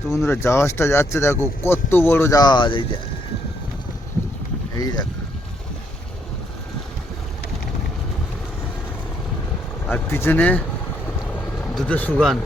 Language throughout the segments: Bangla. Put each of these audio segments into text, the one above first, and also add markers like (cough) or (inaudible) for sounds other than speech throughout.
তো বন্ধুরা, জাহাজটা যাচ্ছে দেখো, কত বড় জাহাজ, এই দেখ এই দেখ। আর পিছনে দুটো সুগান।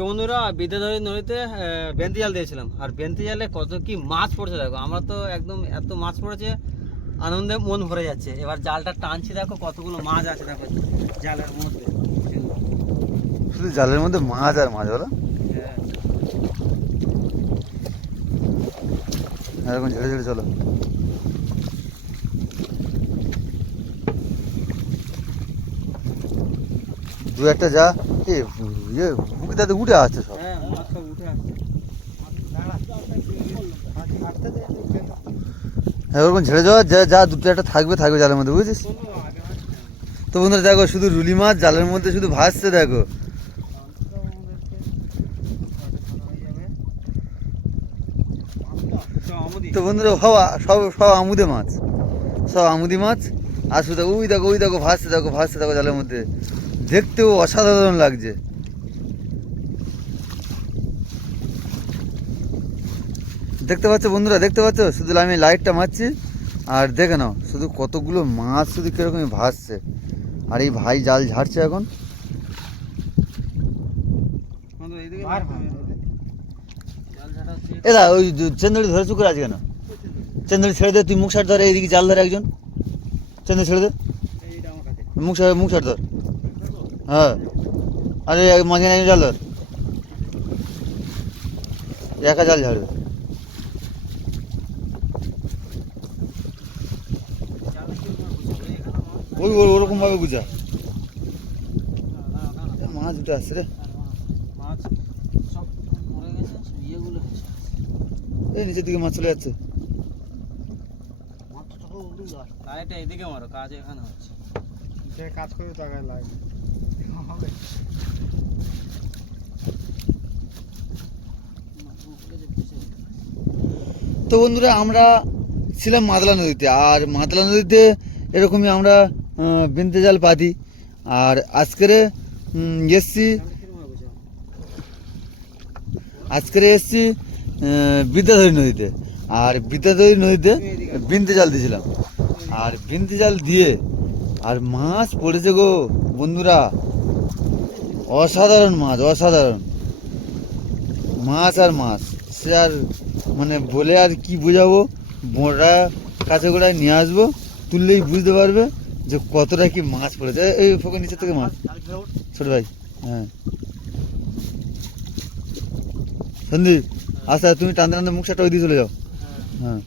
তো বন্ধুরা বিদ্যাধরী নদীতে বেন্তি জাল দিয়েছিলাম। আর বেন্তি জালে কত কি মাছ পড়ছে দেখো। আমরা তো একদম এত মাছ পড়েছে আনন্দে মন ভরে যাচ্ছে। এবার জালটা টানছি দেখো কতগুলো মাছ আছে দেখো জালের মধ্যে। শুধু জালের মধ্যে মাছ আর মাছ বলো। হ্যাঁ। এরকম ঝেড়ে ঝেড়ে চলো। দু একটা যা এ ইয়ে তাতে উঠে আসছে সব। হ্যাঁ ওরকম ঝেড়ে যাওয়া যা যা দুটো একটা থাকবে থাকবে জালের মধ্যে বুঝেছিস? তো বন্ধুরা দেখো শুধু রুলি মাছ জালের মধ্যে শুধু ভাসছে দেখো। তো বন্ধুরা হওয়া সব সব আমুদে মাছ। সব আমুদি মাছ। আর শুধু ওই দেখো ওই দেখো ভাসছে দেখো ভাসছে দেখো জালের মধ্যে। দেখতেও অসাধারণ লাগছে। দেখতে পাচ্ছ বন্ধুরা দেখতে পাচ্ছ? শুধু আমি লাইটটা মারছি। আর দেখে নাও শুধু কতগুলো মাছ শুধু কীরকম ভাসছে। আর এই ভাই জাল ঝাড়ছে এখন। এলা ওই চেন্দড়ি ধরে চুকুর আছে কেন? চেন্দড়ি ছেড়ে দে তুই মুখ সার ধরে এইদিকে জাল ধরে একজন। চেন্দড়ি ছেড়ে দে। মুখ সার মুখ সার ধর। হ্যাঁ। আরে মাঝে নাই জাল ধর। একা জাল ঝাড়বে। ওই ওই ওরকম ভাবে বুঝা। মাছ উঠে আসছে রে। মাছ সব মরে গেছে ইয়েগুলো এই নিচের দিকে মাছ চলে যাচ্ছে। এদিকে মারো কাজ এখানে হচ্ছে। যে কাজ লাগবে। তো বন্ধুরা আমরা ছিলাম মাদলা নদীতে আর মাদলা নদীতে এরকমই আমরা বিনতে জাল পাতি। আর আজকের এসছি আজকের এসছি বিদ্যাধরী নদীতে। আর বিদ্যাধরী নদীতে বিনতে জাল দিয়েছিলাম। আর বিনতে জাল দিয়ে, আর মাছ পড়েছে গো, বন্ধুরা। অসাধারণ মাছ অসাধারণ। মাছ আর মাছ, সে আর মানে বলে আর কি বোঝাবো? বোঁড়া কাছে গোড়ায় নিয়ে আসব, তুললেই বুঝতে পারবে। যে কতটা কি মাছ পড়েছে? এই- ফোকের নিচে থেকে মাছ। ছোট ভাই হ্যাঁ। সন্দীপ আচ্ছা তুমি টানতে টানতে মুখ সাটা ওই দিয়ে চলে যাও। হ্যাঁ।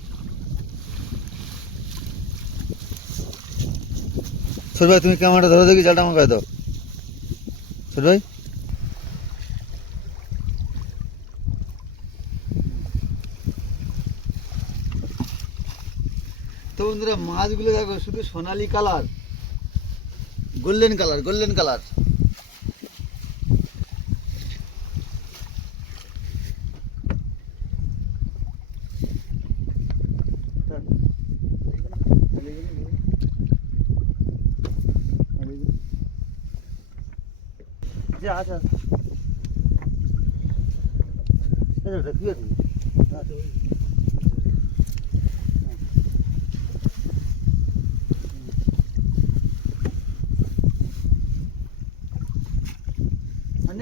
ছোট ভাই, তুমি ক্যামেরাটা ধরে দেখি, জালটা আমাকে দাও। ছোট ভাই? বন্ধুরা মাছগুলো দেখো শুধু সোনালি colour golden colour golden colour. যে আচ্ছা। এটা কি আছে আর নেই তো আজ কি ধরে এটা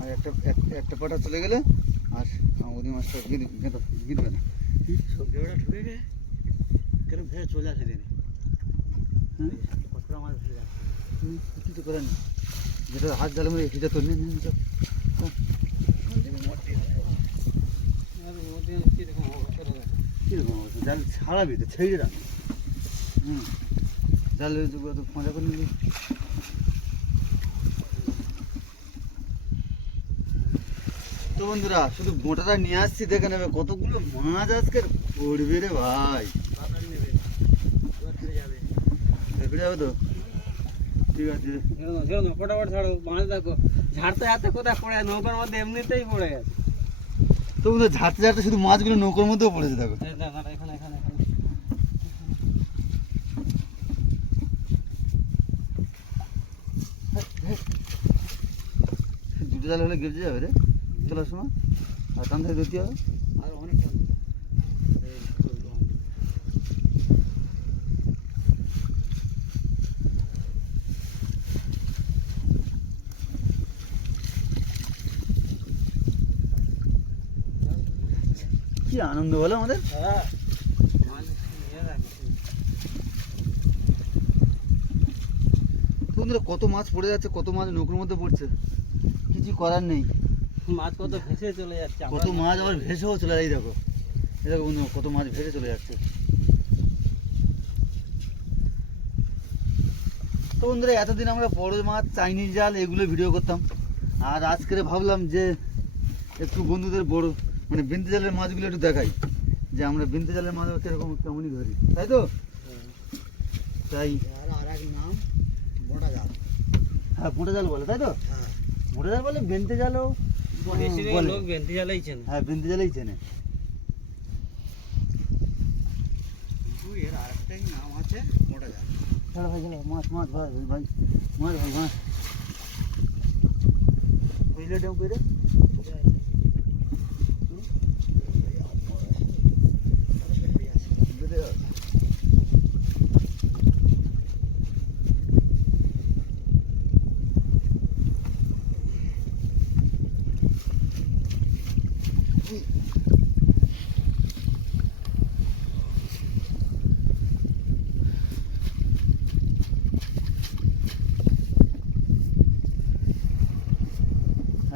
আর একটা একটা পাটা চলে গেলে আর ওদি মাছটা গিদবে না। সব হ্যাঁ? কিছু তো যেটা হাত জালে মেরে হিজা তো নিন জাল ছাড়াবি তো ছেড়ে রাখ হুম। জাল মজা করে নিলি তো বন্ধুরা, শুধু মোটাটা নিয়ে আসছি, দেখে নেবে কতগুলো মাছ আজকে পড়বে রে ভাই। যাবে তো? ঠিক আছে। ফটাফট ছাড়ো বাঁধে দেখো ঝাড়তে ঝাড়তে কোথায় পড়ে? নৌকার মধ্যে এমনিতেই পড়ে গেছে তো ঝাড়তে ঝাড়তে শুধু মাছগুলো নৌকোর মধ্যেও পড়েছে, দেখো। এখানে দুটো জাল হলে গেপে যাবে রে। চলার সময় আর টান থেকে ধরতে হবে। আর অনেক টান। কি আনন্দ বলো আমাদের। হ্যাঁ কত মাছ পড়ে যাচ্ছে কত মাছ নৌকোর মধ্যে পড়ছে। কিছু করার নেই। মাছ কত ভেসে চলে যাচ্ছে কত মাছ আবার ভেসেও চলে যায় দেখো। দেখো বন্ধু কত মাছ ভেসে চলে যাচ্ছে। তো বন্ধুরা এতদিন আমরা বড় মাছ চাইনিজ জাল এগুলো ভিডিও করতাম। আর আজকে ভাবলাম যে একটু বন্ধুদের বড় মানে বিনতে জালের মাছগুলো একটু দেখাই। যে আমরা বিনতে জালের মাছ কীরকম কেমনই ধরি। তাই তো? তাই। আর এক নাম মোটা জাল। হ্যাঁ মোটা জাল বলে তাই তো? হ্যাঁ। মোটা জাল বলে বেনতে জালও হ্যাঁ এর আরেকটাই নাম আছে মোটা জাল চলো ভাই চলো মাছ মাছ ভাই ভাই মাছ ভাই মাছ। বুঝলে ডেম করে? হ্যাঁ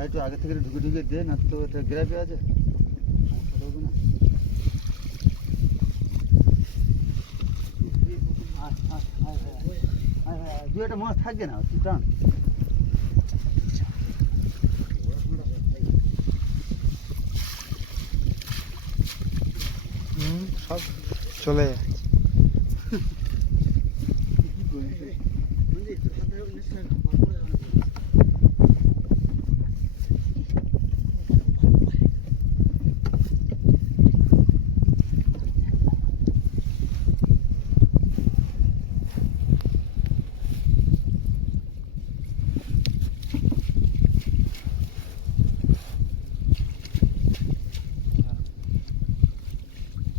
একটু আগে থেকে ঢুকে ঢুকে দে না তো এটা গ্রাফি আছে দু একটা মাছ থাকবে না তুই টান সব চলে যায় (laughs)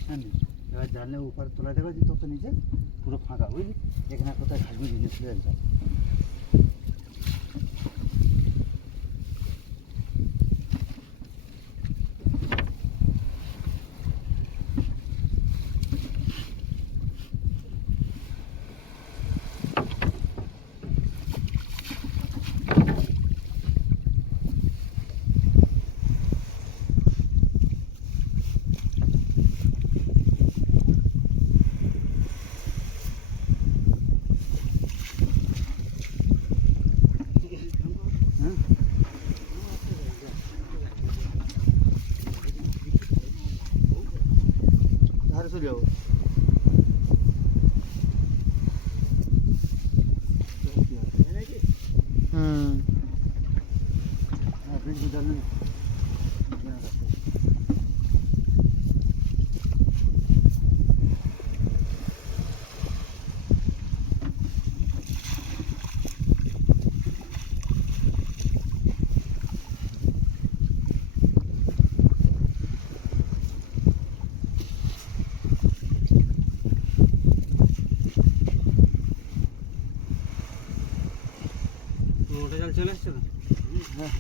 হ্যাঁ নে। এবার জানলে উপরে তোলা যে তত নিচে পুরো ফাঁকা বুঝলি? এখানে কোথায় ঘাসবি জিনিস চলে যাবে হ্যাঁ ধারে চলে যাব হুম হ্যাঁ বেঞ্চি জানলেন মোটা জাল চলে এসছে তো হ্যাঁ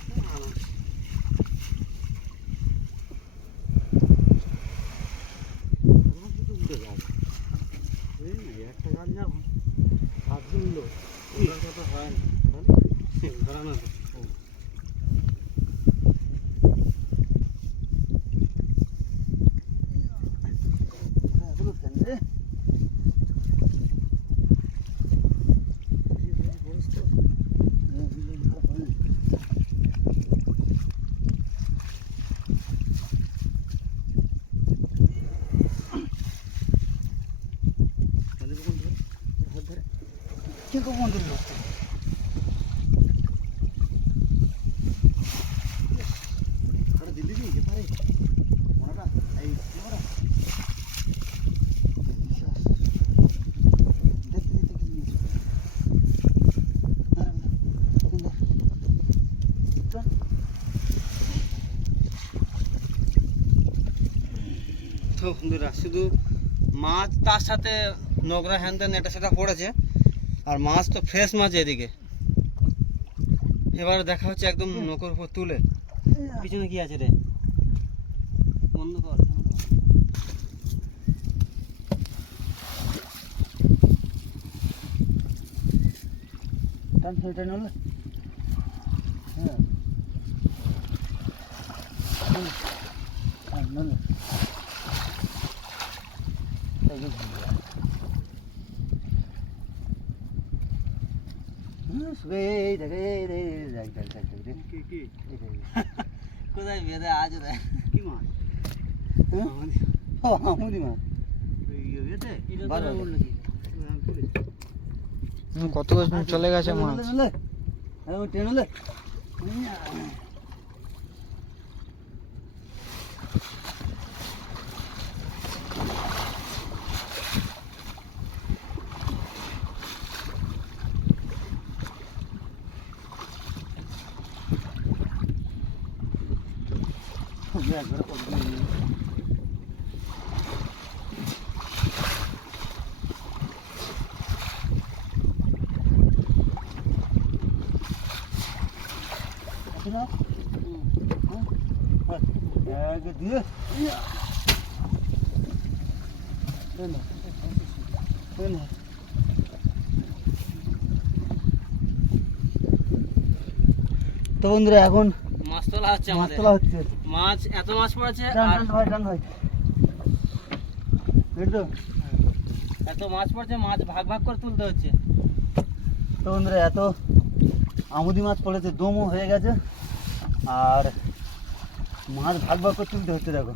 একটা জাল যাব সাতগুলো ওটার কথা হয় না ধরা না তো। এগুলো কেন রে? কে কো বন্ধ করল? আরে দিল্লি দিয়ে যেতে পারে মরাটা এই মরা দেখতে দেখতে কি নিয়েছে? দাঁড়া, দাঁড়া, দাঁড়া। তো বন্ধুরা শুধু মাছ তার সাথে নোংরা হ্যান ত্যান এটা সেটা পড়েছে আর মাছ তো ফ্রেশ মাছ এদিকে। এবার দেখা হচ্ছে একদম নৌকোর উপর তুলে। পিছনে কি আছে রে? বন্ধ কর। হ্যাঁ হুম। টান হলো এই যে ঘুরে। হুম, শুয়ে এই দেখ, এই রে, এই রে, দেখ, দেখ, দেখ, দেখ, দেখ। কি কি এই রে, এই রে। কোথায় বেঁধে মাছ মাছ। কত চলে গেছে মাছ। টেনে নলে। একবারে কতদিন নেই। Dönme. তো বন্ধুরা এখন মাছ তোলা হচ্ছে মাছ তোলা হচ্ছে। মাছ এত মাছ পড়েছে আর টান ভাই এই এত মাছ পড়েছে মাছ ভাগ ভাগ করে তুলতে হচ্ছে। তো বন্ধুরা এত আমুদি মাছ পড়েছে দমও হয়ে গেছে। আর মাছ ভাগ ভাগ করে তুলতে হচ্ছে দেখো।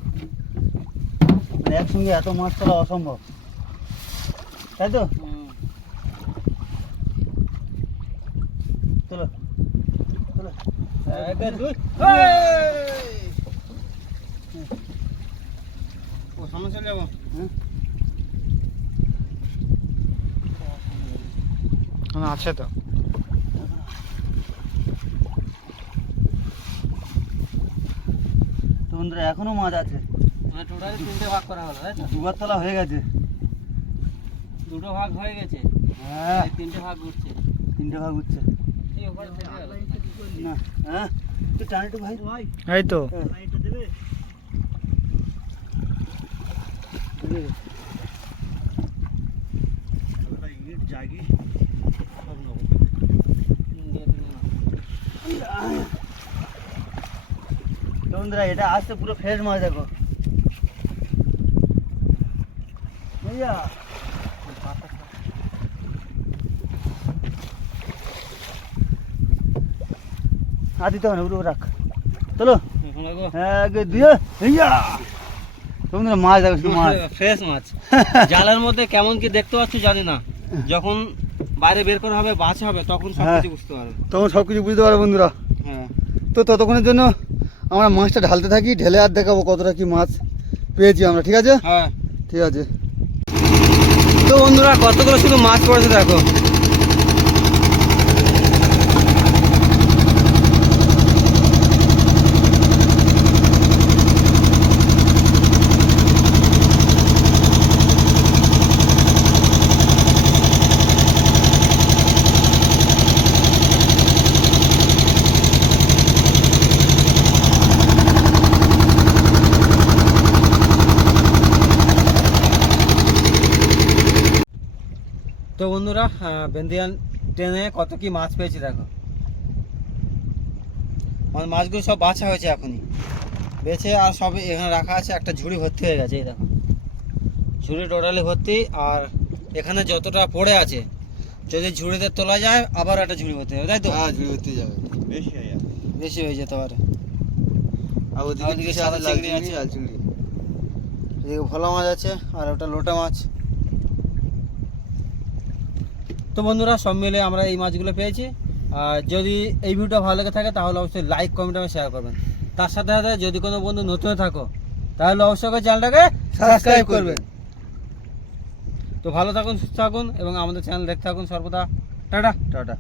মানে একসঙ্গে এত মাছ তোলা অসম্ভব। তাই তো। চলো চলো। ও সামনে চলে যাব। হুম। হুম, আছে তো। বন্ধুরা এখনও মাছ আছে। মানে টোটালি তিনটে ভাগ করা হলো তাই তো? দুবার তোলা হয়ে গেছে। দুটো ভাগ হয়ে গেছে? হ্যাঁ। তিনটে ভাগ উঠছে। তিনটে ভাগ উঠছে। না হ্যাঁ? ভাই। ভাই। এই তো। হ্যাঁ। দেবে? ইট জাগি সব নেব। বন্ধুরা এটা আসছে পুরো ফ্রেশ মাছ দেখো। ভাইয়া আর দিতে হবে না রাখ। চলো। তো বন্ধুরা মাছ দেখো মাছ। (laughs) ফ্রেশ মাছ। জালের মধ্যে কেমন কি দেখতে পাচ্ছ জানি না। যখন বাইরে বের করা হবে বাছা হবে তখন সব হ্যাঁ। কিছু বুঝতে পারবে। তখন সব কিছু বুঝতে পারো বন্ধুরা। হ্যাঁ। তো ততক্ষণের জন্য আমরা মাছটা ঢালতে থাকি ঢেলে আর দেখাবো কতটা কি মাছ পেয়েছি আমরা ঠিক আছে? হ্যাঁ। ঠিক আছে। তো বন্ধুরা কতগুলো শুধু মাছ পড়েছে দেখো? বন্ধুরা বেন্দিয়ান ট্রেনে কত কি মাছ পেয়েছি দেখো। মানে মাছগুলো সব বাছা হয়েছে এখনই। বেছে আর সব এখানে রাখা আছে একটা ঝুড়ি ভর্তি হয়ে গেছে এই দেখো। ঝুড়ি টোটালি ভর্তি আর এখানে যতটা পড়ে আছে যদি ঝুড়িতে তোলা যায় আবার একটা ঝুড়ি ভর্তি হবে তাই তো? হ্যাঁ ঝুড়ি ভর্তি যাবে। বেশি হয়ে যাবে। বেশি হয়ে যেতে পারে। আর ওদিকে ওদিকে কি সাদা সাদা লাল চিংড়ি চিংড়ি আছে। লাল চিংড়ি। এদিকে ভোলা মাছ আছে আর ওটা লোটা মাছ। তো বন্ধুরা, সব মিলে আমরা এই মাছগুলো পেয়েছি। আর যদি এই ভিডিওটা ভালো লেগে থাকে, তাহলে অবশ্যই লাইক কমেন্ট এবং শেয়ার করবেন। তার সাথে সাথে যদি কোনো বন্ধু নতুন থাকো, তাহলে অবশ্যই চ্যানেলটাকে সাবস্ক্রাইব করবেন তো ভালো থাকুন, সুস্থ থাকুন এবং আমাদের চ্যানেল দেখতে থাকুন সর্বদা। টাটা। টাটা।